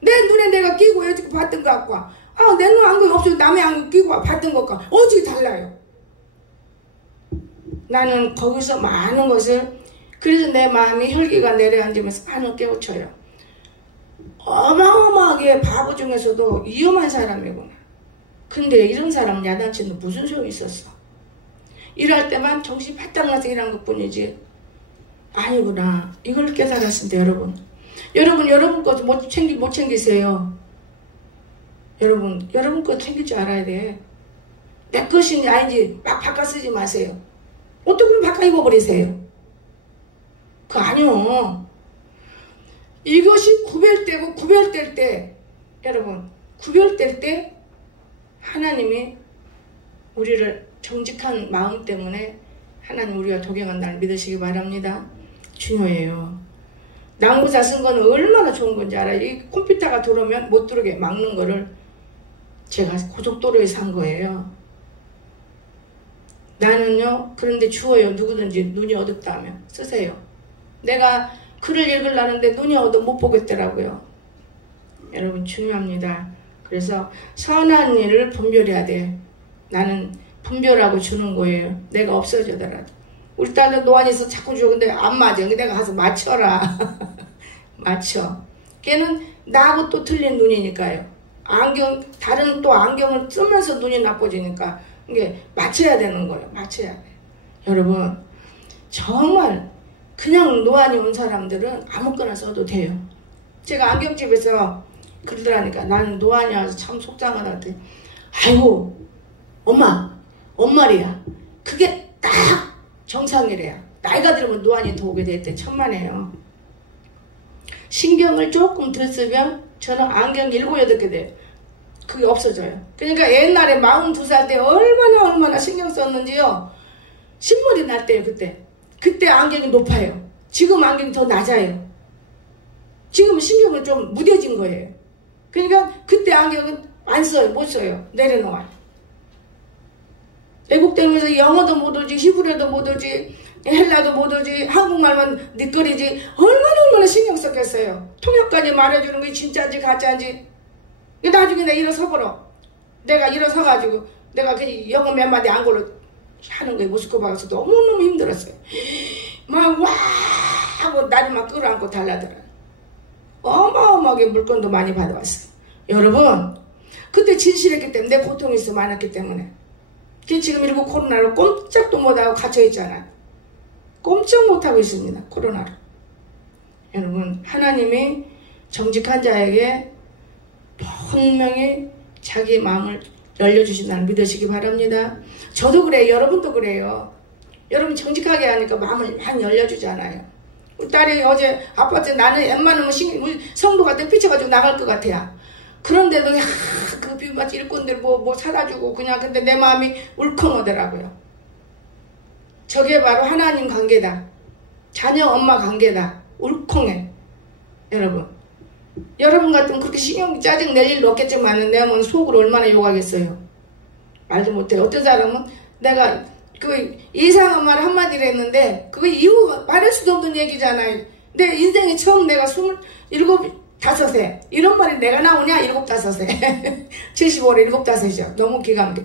내 눈에 내가 끼고 여지껏 봤던 것과 내 눈 안경이 없어도 남의 안경 끼고 봤던 것과 어찌 달라요. 나는 거기서 많은 것을 그래서 내 마음이 혈기가 내려앉으면서 많이 깨우쳐요. 어마어마하게 바보 중에서도 위험한 사람이구나. 근데 이런 사람 야단치는 무슨 소용이 있었어. 일할 때만 정신 바짝 나서 일한 것 뿐이지 아니구나. 이걸 깨달았습니다. 여러분 것도 못 챙기세요. 여러분 것 챙길 줄 알아야 돼. 내 것인지 아닌지 막 바꿔 쓰지 마세요. 어떻게 그럼 바꿔 입어버리세요. 그거 아니요. 이것이 구별될 때 여러분 구별될 때 하나님이 우리를 정직한 마음 때문에 하나님 우리와 동행한다는 믿으시기 바랍니다. 중요해요. 낭부자 쓴 거는 얼마나 좋은 건지 알아요. 이 컴퓨터가 들어오면 못 들어오게 막는 거를 제가 고속도로에 산 거예요. 나는요 그런데 주어요. 누구든지 눈이 어둡다면 쓰세요. 내가 글을 읽으려는데 눈이 어두워 못 보겠더라고요. 여러분 중요합니다. 그래서 선한 일을 분별해야 돼. 나는 분별하고 주는 거예요. 내가 없어지더라도. 우리 딸은 노안이 있어서 자꾸 줘. 근데 안 맞아. 내가 가서 맞춰라. 맞춰. 걔는 나하고 또 틀린 눈이니까요. 다른 또 안경을 쓰면서 눈이 나빠지니까 이게 맞춰야 되는 거예요. 맞춰야 돼. 여러분 정말 그냥 노안이 온 사람들은 아무거나 써도 돼요. 제가 안경집에서 그러더라니까 나는 노안이 와서 참 속상하다. 아이고 엄마리야. 그게 딱 정상이래요. 나이가 들면 노안이 더 오게 될 때 천만에요. 신경을 조금 덜 쓰면 저는 안경 7, 8개 돼요. 그게 없어져요. 그러니까 옛날에 42살 때 얼마나 신경 썼는지요. 신물이 날 때요. 그때 안경이 높아요. 지금 안경이 더 낮아요. 지금은 신경을 좀 무뎌진 거예요. 그러니까 그때 안경은 안 써요. 못 써요. 내려놓아요. 애국되면서 영어도 못 오지, 히브리어도 못 오지, 헬라도 못 오지, 한국말만 니꺼리지 얼마나 신경 썼겠어요. 통역까지 말해주는 게 진짜인지 가짜인지. 나중에 내가 일어서버려. 내가 일어서가지고 내가 그 영어 몇 마디 안골로 하는 거에 모스크바 가서 너무너무 힘들었어요. 막 와 하고 나를 막 끌어안고 달라더라. 어마어마하게 물건도 많이 받아왔어요. 여러분 그때 진실했기 때문에 내 고통이 있어 많았기 때문에 지금 이러고 코로나로 꼼짝도 못하고 갇혀있잖아요. 꼼짝 못하고 있습니다. 코로나로. 여러분 하나님이 정직한 자에게 분명히 자기 마음을 열려주신다는 믿으시기 바랍니다. 저도 그래요. 여러분도 그래요. 여러분 정직하게 하니까 마음을 많이 열려주잖아요. 우리 딸이 어제 아파트 나는 웬만하면 성도 같은 삐쳐가지고 나갈 것 같아요. 그런데도 그 비마치 일꾼들 뭐 사다주고 그냥 근데 내 마음이 울컥하더라고요. 저게 바로 하나님 관계다. 자녀 엄마 관계다. 울컥해. 여러분 같으면 그렇게 신경 짜증 낼 일도 없겠지만 내가 뭐 속으로 얼마나 욕하겠어요. 말도 못해. 어떤 사람은 내가 그 이상한 말 한마디를 했는데 그거 이유가 말할 수도 없는 얘기잖아요. 내 인생이 처음 내가 27, 5세 이런 말이 내가 나오냐? 7, 5세 75래 7, 5이죠. 너무 기가 막혀.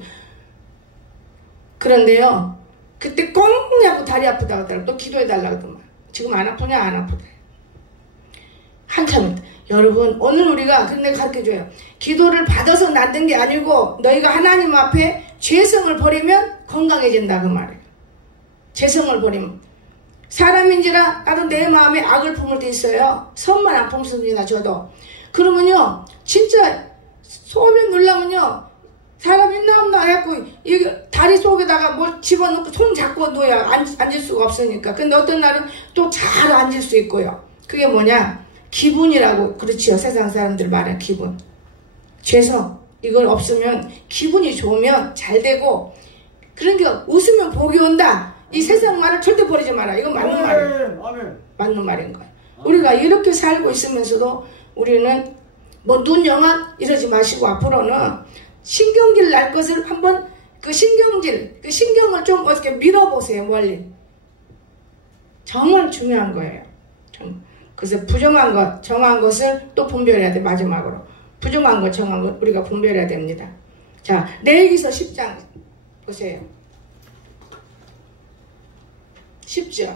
그런데요 그때 꽁냐고 다리 아프다고 하더라고. 또 기도해달라고 하더만. 지금 안 아프냐? 안 아프대. 한참 여러분 오늘 우리가 근데 가르쳐줘요. 기도를 받아서 낫는 게 아니고 너희가 하나님 앞에 죄성을 버리면 건강해진다 그 말이에요. 죄성을 버리면 사람인지라 나도 내 마음에 악을 품을 때 있어요. 손만 안 품습니다. 저도. 그러면요 진짜 소변 누르려면요 사람 있나 없나 해갖고 다리 속에다가 뭘 집어넣고 손 잡고 놓아야 앉을 수가 없으니까. 근데 어떤 날은 또 잘 앉을 수 있고요. 그게 뭐냐 기분이라고 그렇지요. 세상 사람들 말해 기분. 죄성 이걸 없으면 기분이 좋으면 잘 되고 그러니까 웃으면 복이 온다. 이 세상 말을 절대 버리지 마라. 이건 맞는 말이에요. 맞는 말인 거예요. 우리가 이렇게 살고 있으면서도 우리는 뭐 눈 영화 이러지 마시고 앞으로는 신경질 날 것을 한번 그 신경을 좀 어떻게 밀어보세요. 멀리. 정말 중요한 거예요. 그래서 부정한 것, 정한 것을 또 분별해야 돼. 마지막으로. 부정한 것, 정한 것 우리가 분별해야 됩니다. 자, 레위기서 10장 보세요. 10절.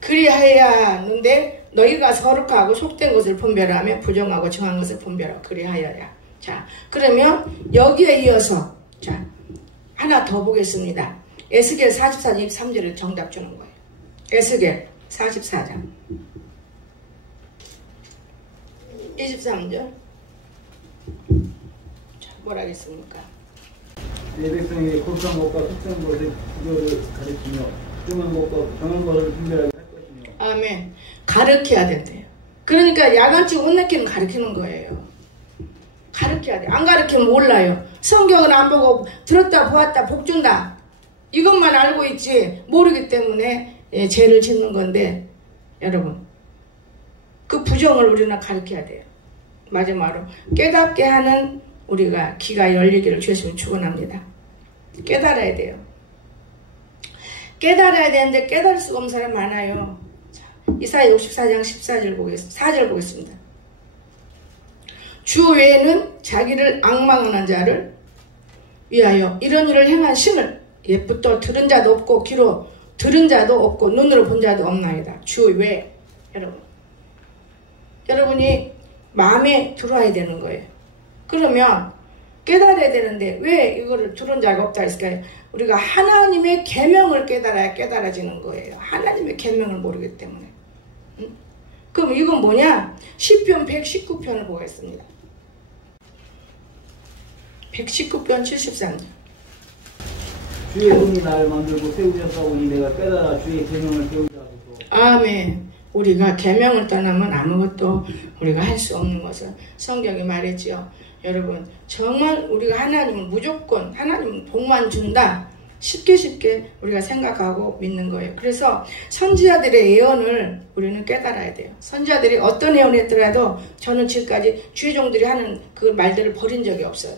그리하여야 하는데 너희가 거룩하고 속된 것을 분별하며 부정하고 정한 것을 분별하고 그리하여야. 자, 그러면 여기에 이어서 자 하나 더 보겠습니다. 에스겔 44장 23절을 정답 주는 거예요. 에스겔 44장 23절. 자, 뭐라 하겠습니까? 내 백성에게 거룩한 것과 속된 것의 구별을 가르치며 부정한 것과 정한 것을 분별하게 할 것이며. 아멘. 가르쳐야 된대요. 그러니까 야간치 옷 내키는 가르치는 거예요. 가르쳐야 돼. 안 가르치면 몰라요. 성경은 안 보고 들었다 보았다 복 준다. 이것만 알고 있지 모르기 때문에 죄를 짓는 건데 여러분 그 부정을 우리는 가르쳐야 돼요. 마지막으로 깨닫게 하는 우리가 귀가 열리기를 주였으면 축원합니다. 깨달아야 돼요. 깨달아야 되는데 깨달을 수가 없는 사람 많아요. 자, 이사야 64장 14절 보겠습니다. 4절 보겠습니다. 주 외에는 자기를 악망하는 자를 위하여 이런 일을 행한 신을 옛부터 들은 자도 없고 귀로 들은 자도 없고 눈으로 본 자도 없나이다. 주 외에. 여러분이 마음에 들어와야 되는 거예요. 그러면 깨달아야 되는데 왜 이거를 들은 자가 없다 했을까요? 우리가 하나님의 계명을 깨달아야 깨달아지는 거예요. 하나님의 계명을 모르기 때문에. 그럼 이건 뭐냐? 시편 119편을 보겠습니다. 119편 73절. 주의 손이 나를 만들고 세우셨사오니 내가 깨달아 주의 계명을 배우자 하소서. 아멘. 우리가 계명을 떠나면 아무것도 우리가 할 수 없는 것을 성경이 말했지요. 여러분 정말 우리가 하나님을 무조건 하나님은 복만 준다. 쉽게 우리가 생각하고 믿는 거예요. 그래서 선지자들의 예언을 우리는 깨달아야 돼요. 선지자들이 어떤 예언을 했더라도 저는 지금까지 주의 종들이 하는 그 말들을 버린 적이 없어요.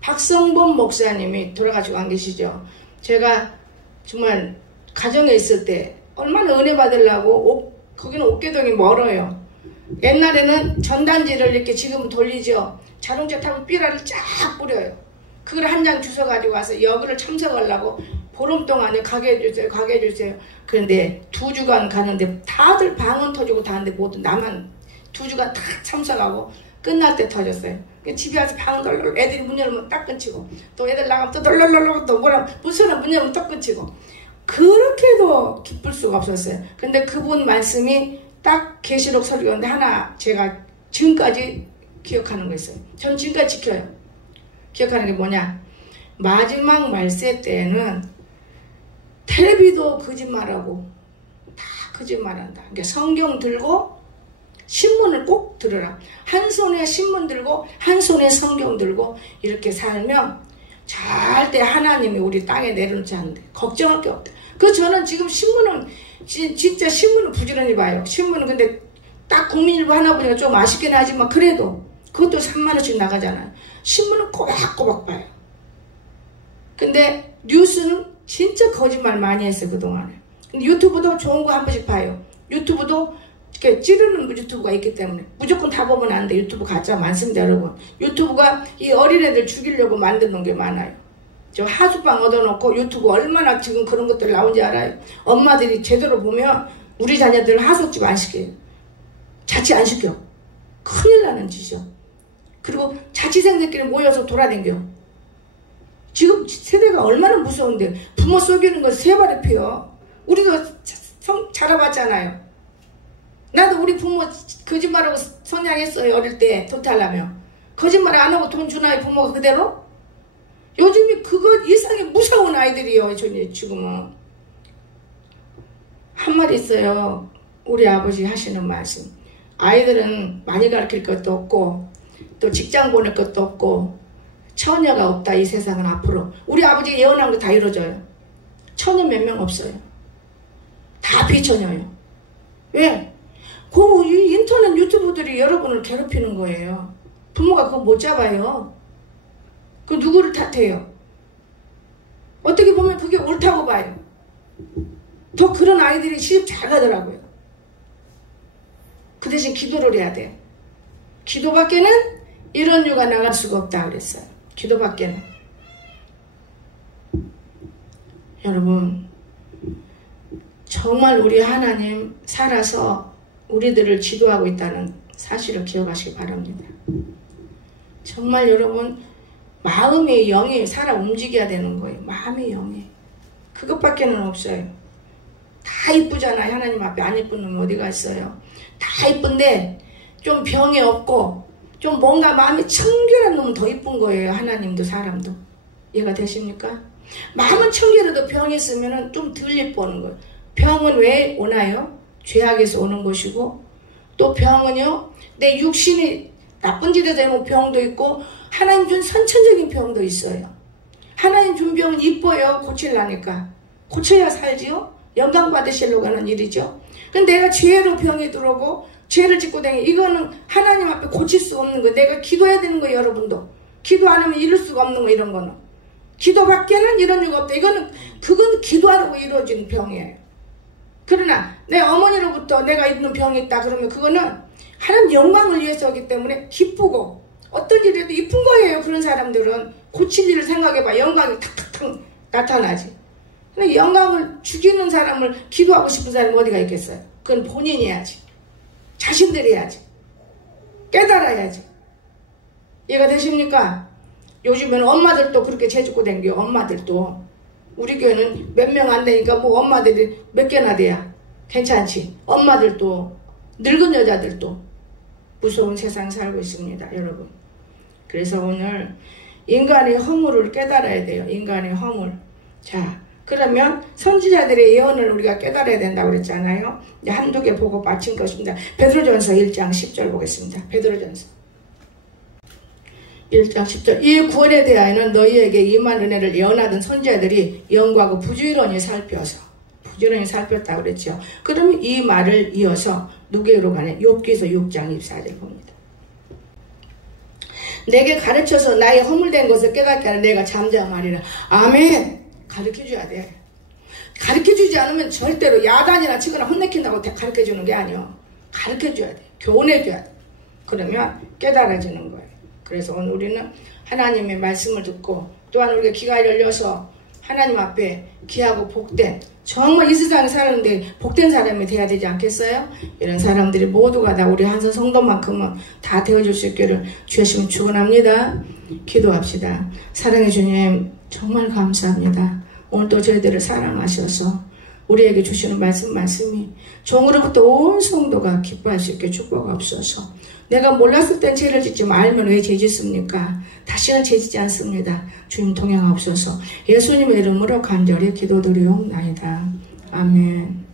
박성범 목사님이 돌아가시고 안 계시죠. 제가 정말 가정에 있을 때 얼마나 은혜 받으려고 거기는 옥계동이 멀어요. 옛날에는 전단지를 이렇게 지금 돌리죠. 자동차 타고 삐라를 쫙 뿌려요. 그걸 한 장 주워가지고 와서 여기를 참석하려고 보름 동안에 가게 해주세요. 그런데 2주간 가는데 다들 방은 터지고 다 하는데 모두 나만 2주간 다 참석하고 끝날 때 터졌어요. 집에 와서 방은 덜덜 애들이 문 열면 딱 끊치고 또 애들 나가면 또 덜덜덜 또 뭐라 무슨 문 열면 또 끊치고 그렇게도 기쁠 수가 없었어요. 근데 그분 말씀이 딱 계시록 설교인데 하나 제가 지금까지 기억하는 거 있어요. 전 지금까지 지켜요. 기억하는 게 뭐냐? 마지막 말세 때에는 텔레비도 거짓말하고 다 거짓말한다. 그러니까 성경 들고 신문을 꼭 들으라. 한 손에 신문 들고 한 손에 성경 들고 이렇게 살면 절대 하나님이 우리 땅에 내려놓지 않는데 걱정할 게 없다. 그래서 저는 지금 신문은 진짜 신문을 부지런히 봐요. 신문은 근데 딱 국민일보 하나 보니까 좀 아쉽긴 하지만 그래도 그것도 3만 원씩 나가잖아요. 신문은 꼬박꼬박 봐요. 근데 뉴스는 진짜 거짓말 많이 했어요, 그동안에. 근데 유튜브도 좋은 거 한 번씩 봐요. 유튜브도 이렇게 찌르는 유튜브가 있기 때문에 무조건 다 보면 안 돼. 유튜브 가짜 많습니다, 여러분. 유튜브가 이 어린애들 죽이려고 만드는 게 많아요. 저 하숙방 얻어놓고 유튜브 얼마나 지금 그런 것들 나온지 알아요? 엄마들이 제대로 보면 우리 자녀들 하숙집 안 시켜요. 자취 안 시켜. 큰일 나는 짓이요. 그리고 자취생들끼리 모여서 돌아다녀. 지금 세대가 얼마나 무서운데 부모 속이는 거 세 발에 피어. 우리도 자라봤잖아요. 나도 우리 부모 거짓말하고 성장했어요. 어릴 때 도탈하며. 거짓말 안 하고 돈 주나요 부모가 그대로? 요즘에 그거 이상이 무서운 아이들이요. 지금은. 한 말 있어요. 우리 아버지 하시는 말씀. 아이들은 많이 가르칠 것도 없고 또 직장 보낼 것도 없고 처녀가 없다. 이 세상은 앞으로. 우리 아버지가 예언한 거 다 이루어져요. 처녀 몇 명 없어요. 다 비처녀예요. 왜? 그 인터넷 유튜브들이 여러분을 괴롭히는 거예요. 부모가 그거 못 잡아요. 그 누구를 탓해요? 어떻게 보면 그게 옳다고 봐요. 더 그런 아이들이 시집 잘 가더라고요. 그 대신 기도를 해야 돼요. 기도밖에는 이런 유가 나갈 수가 없다 그랬어요. 기도밖에는. 여러분, 정말 우리 하나님 살아서 우리들을 지도하고 있다는 사실을 기억하시기 바랍니다. 정말 여러분, 마음의 영이 살아 움직여야 되는 거예요. 마음의 영이. 그것밖에는 없어요. 다 이쁘잖아요. 하나님 앞에 안 이쁜 놈이 어디가 있어요. 다 이쁜데 좀 병이 없고 좀 뭔가 마음이 청결한 놈은 더 이쁜 거예요. 하나님도 사람도. 이해가 되십니까? 마음은 청결해도 병이 있으면 좀 덜 예뻐하는 거예요. 병은 왜 오나요? 죄악에서 오는 것이고 또 병은요. 내 육신이 나쁜 짓에 되는 병도 있고 하나님 준 선천적인 병도 있어요. 하나님 준 병은 이뻐요. 고치려니까. 고쳐야 살지요. 영광 받으시려고 하는 일이죠. 근데 내가 죄로 병이 들어오고 죄를 짓고 다니 이거는 하나님 앞에 고칠 수 없는 거. 내가 기도해야 되는 거예요. 여러분도. 기도 안 하면 이룰 수가 없는 거 이런 거는. 기도밖에는 이런 이유가 없다. 그건 기도하라고 이루어지는 병이에요. 그러나 내 어머니로부터 내가 있는 병이 있다 그러면 그거는 하나님 영광을 위해서이기 때문에 기쁘고 어떤 일에도 이쁜 거예요. 그런 사람들은 고칠 일을 생각해봐. 영광이 탁탁탁 나타나지. 근데 영광을 죽이는 사람을 기도하고 싶은 사람이 어디가 있겠어요? 그건 본인이 해야지. 자신들이 해야지. 깨달아야지. 이해가 되십니까? 요즘에는 엄마들도 그렇게 재짓고 댕겨. 엄마들도. 우리 교회는 몇 명 안 되니까 뭐 엄마들이 몇 개나 돼야 괜찮지. 엄마들도 늙은 여자들도 무서운 세상 살고 있습니다. 여러분. 그래서 오늘 인간의 허물을 깨달아야 돼요. 인간의 허물. 자, 그러면 선지자들의 예언을 우리가 깨달아야 된다고 그랬잖아요. 이제 한두 개 보고 마친 것입니다. 베드로전서 1장 10절 보겠습니다. 베드로전서 1장 10절. 이 구원에 대하여는 너희에게 임한 은혜를 예언하던 선지자들이 영과하고 부지런히 살폈다고 그랬죠. 그러면 이 말을 이어서 누구로 가냐? 욥기서 6장 24절 봅니다. 내게 가르쳐서 나의 허물된 것을 깨닫게 하라. 내가 잠잠하리라. 아멘. 가르쳐줘야 돼. 가르쳐주지 않으면 절대로 야단이나 치거나 혼내킨다고 가르쳐주는 게 아니야. 가르쳐줘야 돼. 교훈해줘야 돼. 그러면 깨달아지는 거예요. 그래서 오늘 우리는 하나님의 말씀을 듣고 또한 우리가 귀가 열려서 하나님 앞에 귀하고 복된 정말 이 세상에 사는데 복된 사람이 돼야 되지 않겠어요? 이런 사람들이 모두가 다 우리 한선 성도만큼은 다 되어줄 수 있기를 주시면 축원합니다. 기도합시다. 사랑해 주님 정말 감사합니다. 오늘도 저희들을 사랑하셔서 우리에게 주시는 말씀이 종으로부터 온 성도가 기뻐할 수 있게 축복하옵소서. 내가 몰랐을 땐 죄를 짓지만 알면 왜 죄 짓습니까? 다시는 죄 짓지 않습니다. 주님 동행하옵소서. 예수님의 이름으로 간절히 기도드리옵나이다. 아멘.